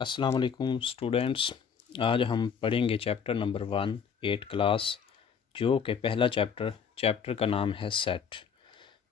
अस्सलाम वालेकुम स्टूडेंट्स। आज हम पढ़ेंगे चैप्टर नंबर 8 क्लास, जो कि पहला चैप्टर का नाम है सेट।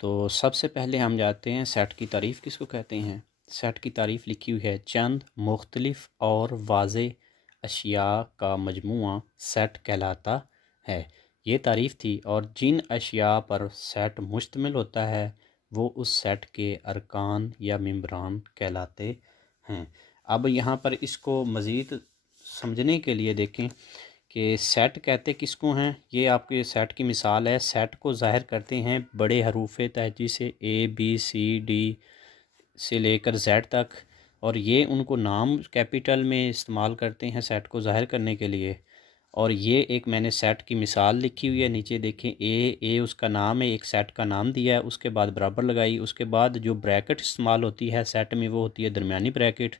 तो सबसे पहले हम जाते हैं सेट की तारीफ़ किसको कहते हैं। सेट की तारीफ़ लिखी हुई है, चंद मुख्तलिफ़ और वाज़े अशिया का मजमूआ सेट कहलाता है। ये तारीफ़ थी, और जिन अशिया पर सेट मुश्तमिल होता है वो उस सेट के अरकान या मेंबरान कहलाते हैं। अब यहाँ पर इसको मज़ीद समझने के लिए देखें कि सेट कहते किसको हैं। ये आपके सेट की मिसाल है। सेट को ज़ाहिर करते हैं बड़े हरूफ तहजी से, ए बी सी डी से लेकर जेड तक, और ये उनको नाम कैपिटल में इस्तेमाल करते हैं सेट को ज़ाहिर करने के लिए। और ये एक मैंने सेट की मिसाल लिखी हुई है, नीचे देखें, ए उसका नाम है, एक सेट का नाम दिया है, उसके बाद बराबर लगाई, उसके बाद जो ब्रैकेट इस्तेमाल होती है सेट में वो होती है दरमियानी ब्रैकेट।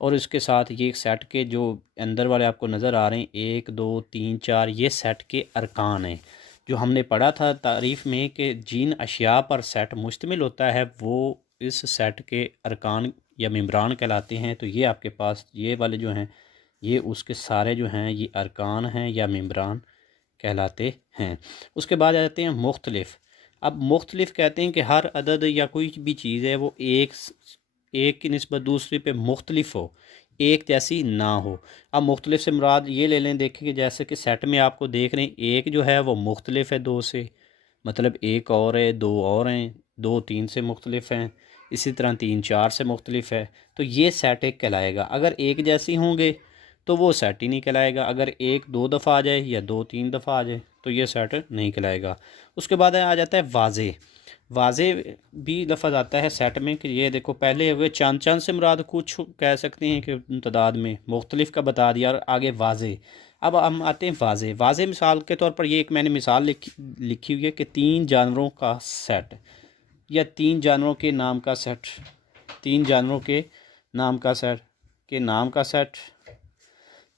और इसके साथ ये एक सेट के जो अंदर वाले आपको नज़र आ रहे हैं, 1 2 3 4, ये सेट के अरकान हैं। जो हमने पढ़ा था तारीफ़ में कि जिन अशिया पर सेट मुश्तमिल होता है वो इस सेट के अरकान या मेंबरान कहलाते हैं। तो ये आपके पास ये वाले जो हैं, ये उसके सारे जो हैं ये अरकान हैं या मेंबरान कहलाते हैं। उसके बाद आ जाते हैं मुख्तलिफ़। अब मुख्तलिफ़ कहते हैं कि हर अदद या कोई भी चीज़ है वो एक की निस्बत दूसरी पे मुख्तलिफ हो, एक जैसी ना हो। अब मुख्तलिफ से मुराद ये ले लें, देखें कि जैसे कि सेट में आपको देख रहे हैं, एक जो है वो मुख्तलिफ है दो से, मतलब एक और है, दो और हैं, दो तीन से मुख्तलिफ हैं, इसी तरह तीन चार से मुख्तलिफ है। तो ये सेट एक कहलाएगा। अगर एक जैसी होंगे तो वो सेट ही नहीं कहलाएगा। अगर एक दो दफ़ा आ जाए या दो तीन दफ़ा आ जाए तो ये सेट नहीं कहलाएगा। उसके बाद आ जाता है वाज़े। वाज़े भी लफ्ज़ आता है सेट में कि ये देखो, पहले हुए चांद, चांद से मुराद कुछ कह सकते हैं कि तादाद में, मुख्तलिफ का बता दिया, और आगे वाज़े। अब हम आते हैं वाज़े। वाज़े मिसाल के तौर पर ये एक मैंने मिसाल लिखी हुई है कि तीन जानवरों का सेट, या तीन जानवरों के नाम का सेट, तीन जानवरों के नाम का सेट।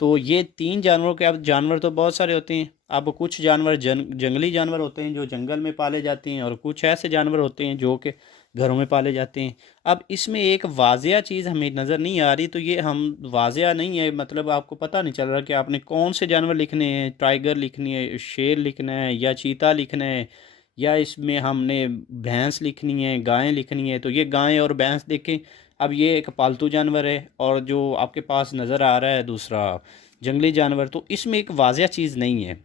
तो ये तीन जानवरों के, अब जानवर तो बहुत सारे होते हैं। अब कुछ जानवर जंगली जानवर होते हैं जो जंगल में पाले जाते हैं, और कुछ ऐसे जानवर होते हैं जो कि घरों में पाले जाते हैं। अब इसमें एक वाजिया चीज़ हमें नज़र नहीं आ रही, तो ये हम वाजिया नहीं है, मतलब आपको पता नहीं चल रहा कि आपने कौन से जानवर लिखने हैं। टाइगर लिखनी है, शेर लिखना है, या चीता लिखना है, या इसमें हमने भैंस लिखनी है, गायें लिखनी है। तो ये गायें और भैंस देखें, अब ये एक पालतू जानवर है, और जो आपके पास नज़र आ रहा है दूसरा जंगली जानवर, तो इसमें एक वाजिया चीज़ नहीं है।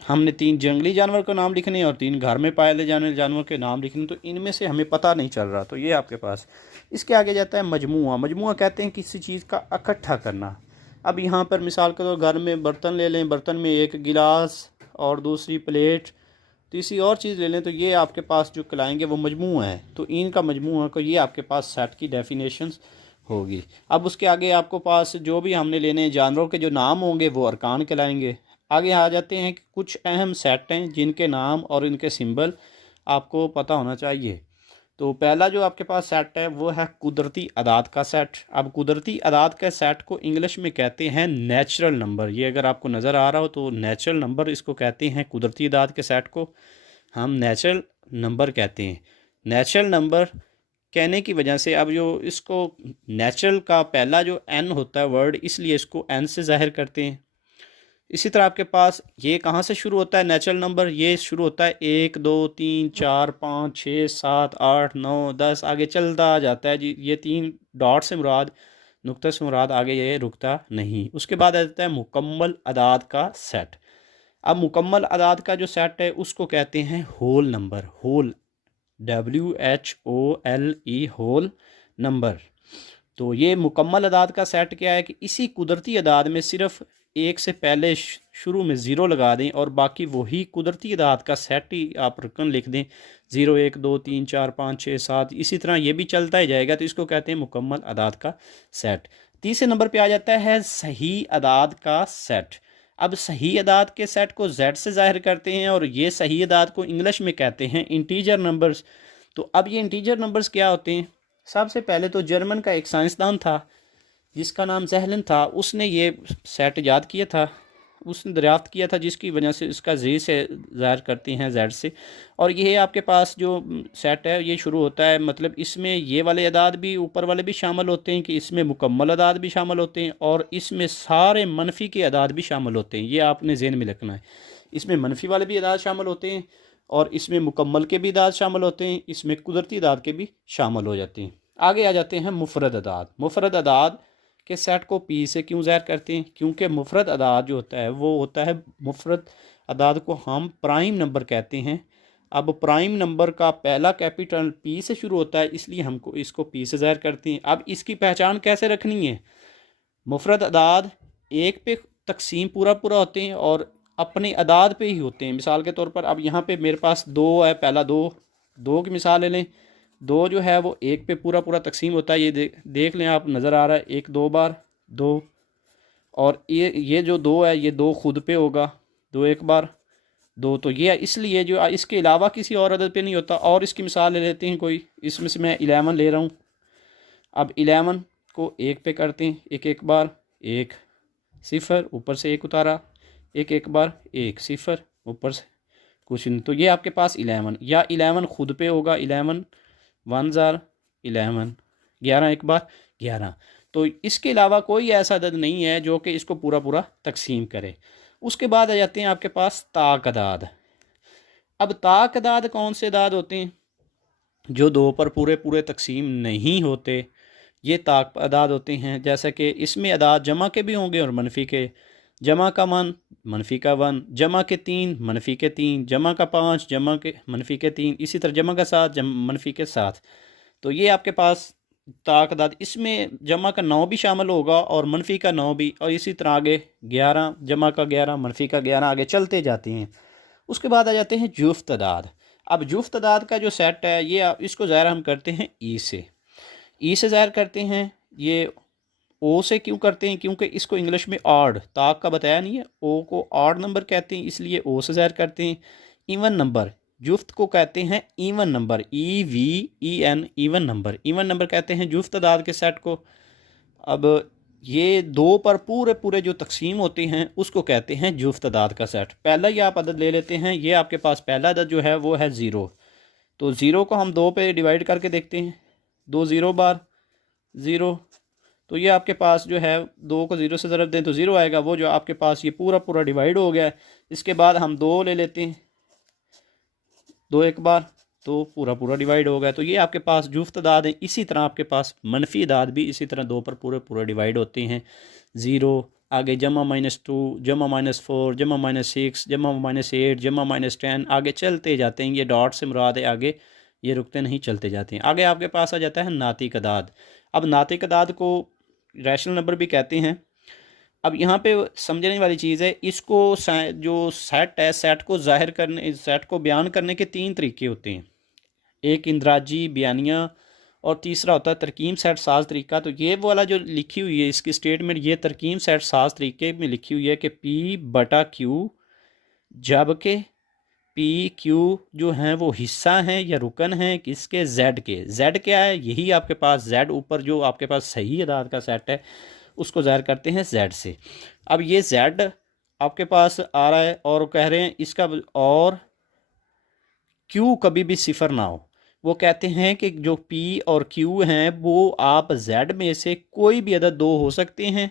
हमने तीन जंगली जानवर का नाम लिखने और तीन घर में पाए जाने जानवर के नाम लिखने, तो इनमें से हमें पता नहीं चल रहा। तो ये आपके पास। इसके आगे जाता है मजमूआ। मजमूआ कहते हैं किसी चीज़ का इकट्ठा करना। अब यहाँ पर मिसाल के तौर घर में बर्तन ले लें, बर्तन में एक गिलास और दूसरी प्लेट, तीसरी और चीज़ ले लें, तो ये आपके पास जो कहलाएंगे वो मजमूआ है। तो इनका मजमूआ को, ये आपके पास सेट की डेफिनेशंस होगी। अब उसके आगे आपको पास जो भी हमने लेने जानवरों के जो नाम होंगे वो अरकान कहलाएंगे। आगे आ जाते हैं कि कुछ अहम सेट हैं जिनके नाम और इनके सिंबल आपको पता होना चाहिए। तो पहला जो आपके पास सेट है वो है कुदरती अदाद का सेट। अब कुदरती अदाद के सेट को इंग्लिश में कहते हैं नेचुरल नंबर। ये अगर आपको नज़र आ रहा हो तो नेचुरल नंबर इसको कहते हैं। कुदरती अदाद के सेट को हम नेचुरल नंबर कहते हैं। नेचुरल नंबर कहने की वजह से, अब जो इसको नेचुरल का पहला जो एन होता है वर्ड, इसलिए इसको एन से ज़ाहिर करते हैं। इसी तरह आपके पास ये कहाँ से शुरू होता है नेचुरल नंबर, ये शुरू होता है 1 2 3 4 5 6 7 8 9 10, आगे चलता जाता है जी। ये तीन डॉट से मुराद, नुक्ते से मुराद, आगे ये रुकता नहीं। उसके बाद आ जाता है मुकम्मल अदाद का सेट। अब मुकम्मल अदाद का जो सेट है उसको कहते हैं whole number. Whole, WHOLE, whole number. तो ये मुकम्मल अदाद का सेट क्या है कि इसी कुदरती अदाद में सिर्फ एक से पहले शुरू में ज़ीरो लगा दें, और बाकी वही कुदरती अदाद का सेट ही आप रकम लिख दें, 0 1 2 3 4 5 6 7, इसी तरह ये भी चलता ही जाएगा। तो इसको कहते हैं मुकम्मल अदाद का सेट। तीसरे नंबर पे आ जाता है सही अदाद का सेट। अब सही अदाद के सेट को जेड से ज़ाहिर करते हैं, और ये सही अदाद को इंग्लिश में कहते हैं इंटीजर नंबर्स। तो अब ये इंटीजर नंबर्स क्या होते हैं। सबसे पहले तो जर्मन का एक साइंसदान था जिसका नाम ज़ेहलन था, उसने ये सेट ईजाद किया था। उसने दरियाफ्त किया था, जिसकी वजह से इसका जी से ज़ाहिर करती हैं, जेड से। और ये आपके पास जो सेट है ये शुरू होता है, मतलब इसमें ये वाले अदाद भी ऊपर वाले भी शामिल होते हैं कि इसमें मुकम्मल अदाद भी शामिल होते हैं और इसमें सारे मनफी के अदाद भी शामिल होते हैं। ये आपने ज़हन में रखना है, इसमें मनफी वाले भी अदाद शामिल होते हैं और इसमें मुकम्मल के भी अदाद शामिल होते हैं, इसमें कुदरती अदाद के भी शामिल हो जाते हैं। आगे आ जाते हैं मुफरद अदाद। मुफरद अदाद के सेट को पी से क्यों ज़ाहिर करते हैं? क्योंकि मुफरद अदाद जो होता है वो होता है, मुफरद अदाद को हम प्राइम नंबर कहते हैं। अब प्राइम नंबर का पहला कैपिटल पी से शुरू होता है, इसलिए हमको इसको पी से ज़ाहिर करते हैं। अब इसकी पहचान कैसे रखनी है? मुफरद अदाद एक पे तकसीम पूरा पूरा होते हैं और अपने अदाद पे ही होते हैं। मिसाल के तौर पर अब यहाँ पे मेरे पास दो है, पहला दो की मिसाल ले लें। दो जो है वो एक पे पूरा पूरा तकसीम होता है, ये देख लें आप, नज़र आ रहा है, एक दो बार दो, और ये जो दो है ये दो खुद पे होगा, दो एक बार दो, तो ये इसलिए जो इसके अलावा किसी और अदद पे नहीं होता। और इसकी मिसाल ले लेते हैं कोई, इसमें से मैं 11 ले रहा हूँ। अब 11 को एक पे करते हैं, एक एक बार एक सिफ़र, ऊपर से एक उतारा, एक एक बार एक सिफ़र, ऊपर से कुछ नहीं, तो ये आपके पास 11, या 11 खुद पे होगा, 11 1 ज़ार 11, 11 एक बार 11। तो इसके अलावा कोई ऐसा अदद नहीं है जो कि इसको पूरा पूरा तकसीम करे। उसके बाद आ जाते हैं आपके पास ताक अदाद। अब ताक अदाद कौन से अदाद होते हैं? जो दो पर पूरे पूरे तकसीम नहीं होते, ये ताक अदाद होते हैं। जैसे कि इसमें अदाद जमा के भी होंगे और मनफी के। जमा का 1, मनफी का 1, जमा के 3, मनफी के 3, जमा का 5, जमा के मनफी के 3, इसी तरह जमा का 7, मनफी के 7। तो ये आपके पास ताक अदाद, इसमें जमा का 9 भी शामिल होगा और मनफी का 9 भी, और इसी तरह आगे 11, जमा का 11, मनफी का 11, आगे चलते जाते हैं। उसके बाद आ जाते हैं जुफ्त अदाद। अब जुफ्त अदाद का जो सेट है ये इसको ज़ाहिर हम करते हैं ई से ज़ाहिर करते हैं। ये ओ से क्यों करते हैं? क्योंकि इसको इंग्लिश में ऑड, ताक का बताया नहीं है, ओ को ऑड नंबर कहते हैं, इसलिए ओ से ज़ाहिर करते हैं। इवन नंबर, जुफ्त को कहते हैं even number, EVEN, even number, even number कहते हैं जुफ्त अदाद के सेट को। अब ये दो पर पूरे पूरे जो तकसीम होते हैं उसको कहते हैं जुफ्त अदाद का सेट। पहला ही आप अदद ले लेते हैं, ये आपके पास पहला अदद जो है वो है 0। तो 0 को हम 2 पे डिवाइड करके देखते हैं, 2 0 बार 0, तो ये आपके पास जो है 2 को 0 से ज़रब दें तो 0 आएगा, वो जो आपके पास ये पूरा पूरा डिवाइड हो गया है। इसके बाद हम 2 ले लेते हैं, 2 एक बार, तो पूरा पूरा डिवाइड हो गया। तो ये आपके पास जुफ्त अदाद है। इसी तरह आपके पास मनफी अदाद भी इसी तरह 2 पर पूरे पूरे डिवाइड होते हैं। 0, आगे जमा -2, जमा -4, जमा -6, जमा -8, जमा -10, आगे चलते जाते हैं। ये डॉट से मुराद है, आगे ये रुकते नहीं, चलते जाते हैं। आगे आपके पास आ जाता है नातिक अदाद। अब नातिक अदाद को रैशनल नंबर भी कहते हैं। अब यहाँ पे समझने वाली चीज़ है, इसको जो सेट है, सेट को ज़ाहिर करने, सेट को बयान करने के 3 तरीके होते हैं। एक इंदराजी बयानिया और तीसरा होता है तरकीम सेट साज तरीका। तो ये वाला जो लिखी हुई है इसकी स्टेटमेंट, ये तरकीम सेट साज तरीके में लिखी हुई है कि P/Q, जबकि PQ जो हैं वो हिस्सा हैं या रुकन हैं किसके? Z के। Z क्या है? यही आपके पास Z ऊपर जो आपके पास सही अदाद का सेट है उसको ज़ाहिर करते हैं Z से। अब ये Z आपके पास आ रहा है और कह रहे हैं इसका और Q कभी भी सिफर ना हो। वो कहते हैं कि जो P और Q हैं वो आप Z में से कोई भी अदद 2 हो सकते हैं,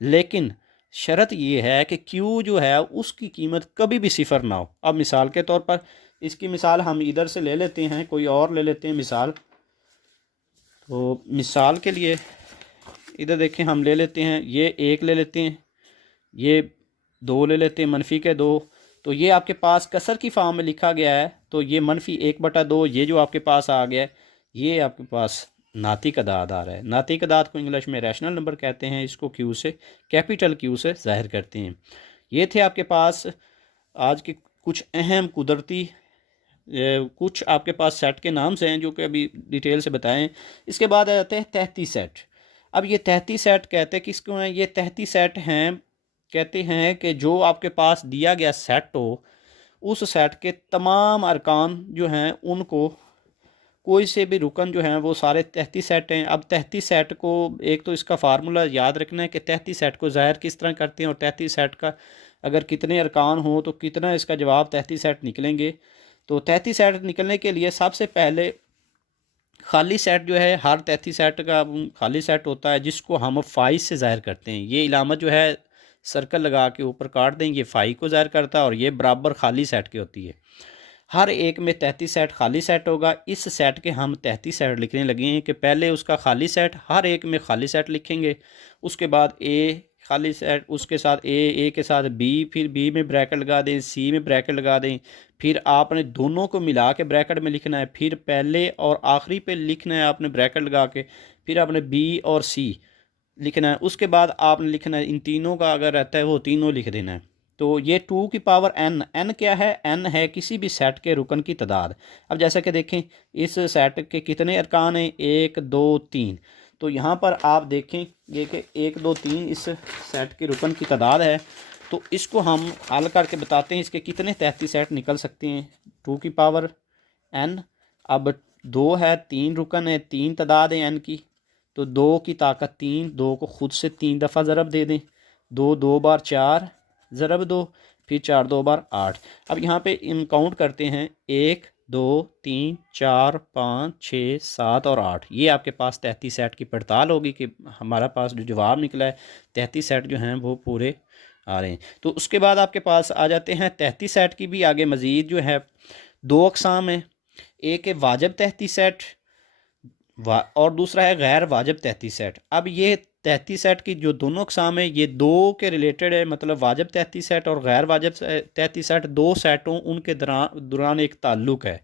लेकिन शर्त ये है कि Q जो है उसकी कीमत कभी भी सिफर ना हो। अब मिसाल के तौर पर इसकी मिसाल हम इधर से ले लेते हैं, कोई और ले लेते हैं मिसाल। तो मिसाल के लिए इधर देखें, हम ले लेते हैं, ये 1 ले लेते हैं, ये 2 ले लेते हैं, मनफी के 2। तो ये आपके पास कसर की फॉर्म में लिखा गया है, तो ये मनफी 1/2 ये जो आपके पास आ गया है, ये आपके पास नातिक अदाद आ रहा है। नातिक अदाद को इंग्लिश में रैशनल नंबर कहते हैं। इसको Q से, कैपिटल Q से ज़ाहिर करते हैं। ये थे आपके पास आज के कुछ अहम कुदरती कुछ आपके पास सेट के नाम से हैं जो कि अभी डिटेल से बताएं। इसके बाद आ जाते हैं तहती सेट। अब ये तहती सेट कहते हैं किसको हैं? ये तहती सेट हैं, कहते हैं कि जो आपके पास दिया गया सेट हो, उस सेट के तमाम अरकान जो हैं उनको कोई से भी रुकन जो हैं वो सारे 33 सेट हैं। अब 33 सेट को एक तो इसका फार्मूला याद रखना है कि 33 सेट को ज़ाहिर किस तरह करते हैं और 33 सेट का अगर कितने अरकान हो तो कितना इसका जवाब 33 सेट निकलेंगे। तो 33 सेट निकलने के लिए सबसे पहले खाली सेट जो है, हर 33 सेट का खाली सेट होता है जिसको हम फाई से ज़ाहिर करते हैं। ये इलामत जो है सर्कल लगा के ऊपर काट दें, ये फाई को ज़ाहिर करता है और ये बराबर खाली सेट की होती है। हर एक में 33 सेट खाली सेट होगा। इस सेट के हम 33 सेट लिखने लगे हैं कि पहले उसका खाली सेट, हर एक में खाली सेट लिखेंगे, उसके बाद ए खाली सेट, उसके साथ ए के साथ बी, फिर बी में ब्रैकेट लगा दें, सी में ब्रैकेट लगा दें, फिर आपने दोनों को मिला के ब्रैकेट में लिखना है, फिर पहले और आखिरी पे लिखना है आपने ब्रैकेट लगा के, फिर आपने बी और सी लिखना है, उसके बाद आपने लिखना है इन तीनों का अगर रहता है वो तीनों लिख देना है। तो ये 2 की पावर n, n क्या है? n है किसी भी सेट के रुकन की तादाद। अब जैसा कि देखें इस सेट के कितने अरकान हैं, 1 2 3। तो यहाँ पर आप देखें ये कि 1 2 3 इस सेट के रुकन की तादाद है। तो इसको हम हल करके बताते हैं इसके कितने 33 सेट निकल सकते हैं। 2 की पावर n, अब 2 है, 3 रुकन है, 3 तादाद है n की, तो 2 की ताकत 3, 2 को ख़ुद से 3 दफ़ा ज़रब दे दें, 2 2 बार 4 ज़रब 2, फिर 4 2 बार 8। अब यहाँ पे इन काउंट करते हैं 1 2 3 4 5 6 7 और 8। ये आपके पास 33 सेट की पड़ताल होगी कि हमारा पास जो जवाब निकला है 33 सेट जो हैं वो पूरे आ रहे हैं। तो उसके बाद आपके पास आ जाते हैं 33 सेट की भी आगे मज़ीद जो है 2 अक़साम है। एक है वाजिब 33 सेट और दूसरा है गैर वाजिब 33 सेट। अब ये 33 सेट की जो दोनों अक़साम है ये दो के रिलेटेड है, मतलब वाजिब 33 सेट और गैर वाजिब 33 सेट, दो सेटों उनके दौरान एक ताल्लुक़ है।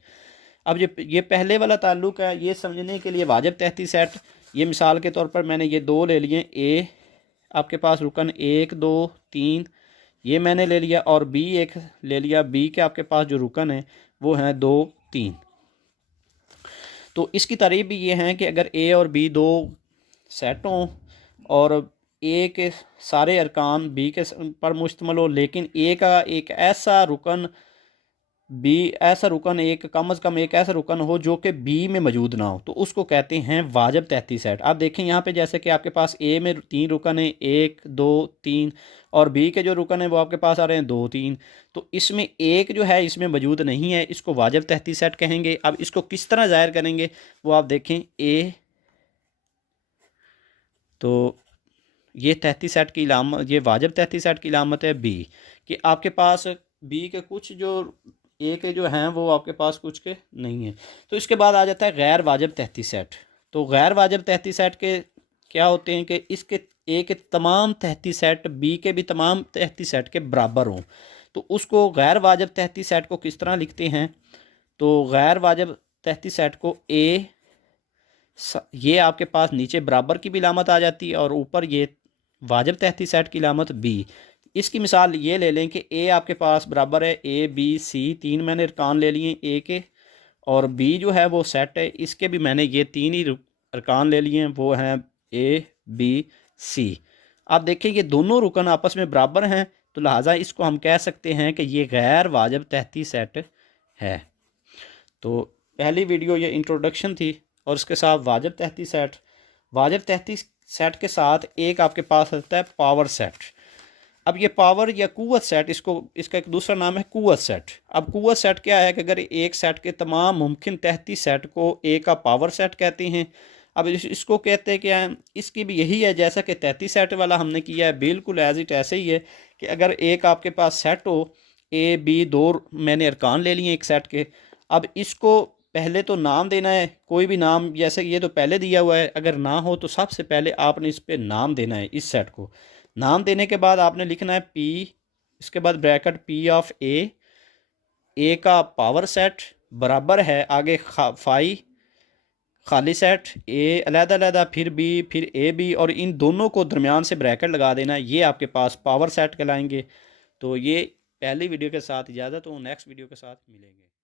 अब ये पहले वाला ताल्लुक़ है, ये समझने के लिए वाजिब 33 सेट, ये मिसाल के तौर पर मैंने ये दो ले लिए, ए आपके पास रुकन 1 2 3 ये मैंने ले लिया, और बी एक ले लिया, बी के आपके पास जो रुकन है वो हैं 2 3। तो इसकी तारीफ भी ये है कि अगर ए और बी दो सेट हों और ए के सारे अरकान बी के पर मुश्तमिल हो, लेकिन ए का एक ऐसा रुकन एक कम अज़ कम एक ऐसा रुकन हो जो कि बी में मौजूद ना हो, तो उसको कहते हैं वाजिब 33 सेट। आप देखें यहाँ पे जैसे कि आपके पास ए में 3 रुकन है, 1 2 3, और बी के जो रुकन है वो आपके पास आ रहे हैं 2 3। तो इसमें एक जो है इसमें मौजूद नहीं है, इसको वाजिब 33 सेट कहेंगे। अब इसको किस तरह ज़ाहिर करेंगे वो आप देखें, ए तो ये 33 सेट की इलामत, ये वाजिब 33 सेट की इलामत है बी, कि आपके पास बी के कुछ जो ए के जो हैं वो आपके पास कुछ के नहीं है। तो इसके बाद आ जाता है गैर वाजिब 33 सेट। तो गैर वाजिब 33 सेट के क्या होते हैं कि इसके ए के तमाम 33 सेट बी के भी तमाम 33 सेट के बराबर हों। तो उसको गैर वाजिब 33 सेट को किस तरह लिखते हैं, तो गैर वाजिब 33 सेट को ए, ये आपके पास नीचे बराबर की भी इलामत आ जाती है और ऊपर ये वाजिब 33 सेट की इलामत बी। इसकी मिसाल ये ले लें कि ए आपके पास बराबर है ए बी सी, 3 मैंने अरकान ले लिए ए के, और बी जो है वो सेट है, इसके भी मैंने ये 3 ही अरकान ले लिए हैं, वो हैं ए बी सी। आप देखें ये दोनों रुकन आपस में बराबर हैं, तो लिहाजा इसको हम कह सकते हैं कि ये गैर वाजिब 33 सेट है। तो पहली वीडियो ये इंट्रोडक्शन थी और इसके साथ वाजिब 33 सेट। वाजिब 33 सेट के साथ एक आपके पास होता है पावर सेट। अब ये पावर या कुव्वत सेट, इसका एक दूसरा नाम है कुव्वत सेट। अब कुव्वत सेट क्या है कि अगर एक सेट के तमाम मुमकिन 33 सेट को ए का पावर सेट कहते हैं। अब इसको कहते हैं क्या है, इसकी भी यही है जैसा कि 33 सेट वाला हमने किया है, बिल्कुल एज इट ऐसे ही है कि अगर एक आपके पास सेट हो, ए बी दो मैंने अरकान ले लिए एक सेट के। अब इसको पहले तो नाम देना है, कोई भी नाम, जैसे ये तो पहले दिया हुआ है, अगर ना हो तो सबसे पहले आपने इस पर नाम देना है। इस सेट को नाम देने के बाद आपने लिखना है पी, इसके बाद ब्रैकेट पी ऑफ ए का पावर सेट बराबर है आगे फाई खाली सेट, ए अलग-अलग, फिर बी, फिर ए बी, और इन दोनों को दरमियान से ब्रैकेट लगा देना, ये आपके पास पावर सेट कहलाएंगे। तो ये पहली वीडियो के साथ इजाज़त हो, नेक्स्ट वीडियो के साथ मिलेंगे।